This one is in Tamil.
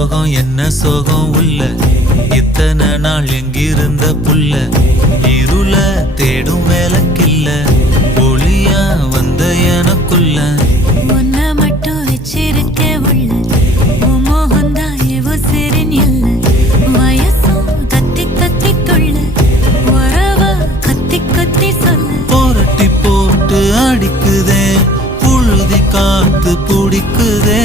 சோகம் என்ன சோகம் உள்ள இத்தனை நாள் எங்கிருந்த புல்ல இருள தேடும் வேலைக்கில்ல ஒளியா வந்த எனக்குள்ள உன்னை மட்டும் வச்சிருக்க உள்ள உன் மோகந்தான் எவோ சிறின் எல்ல வயசும் கத்தி கத்தி கொள்ள உறவ கத்தி கத்தி சொல்ல போரட்டி போட்டு அடிக்குதே புழுதி காத்து பிடிக்குதே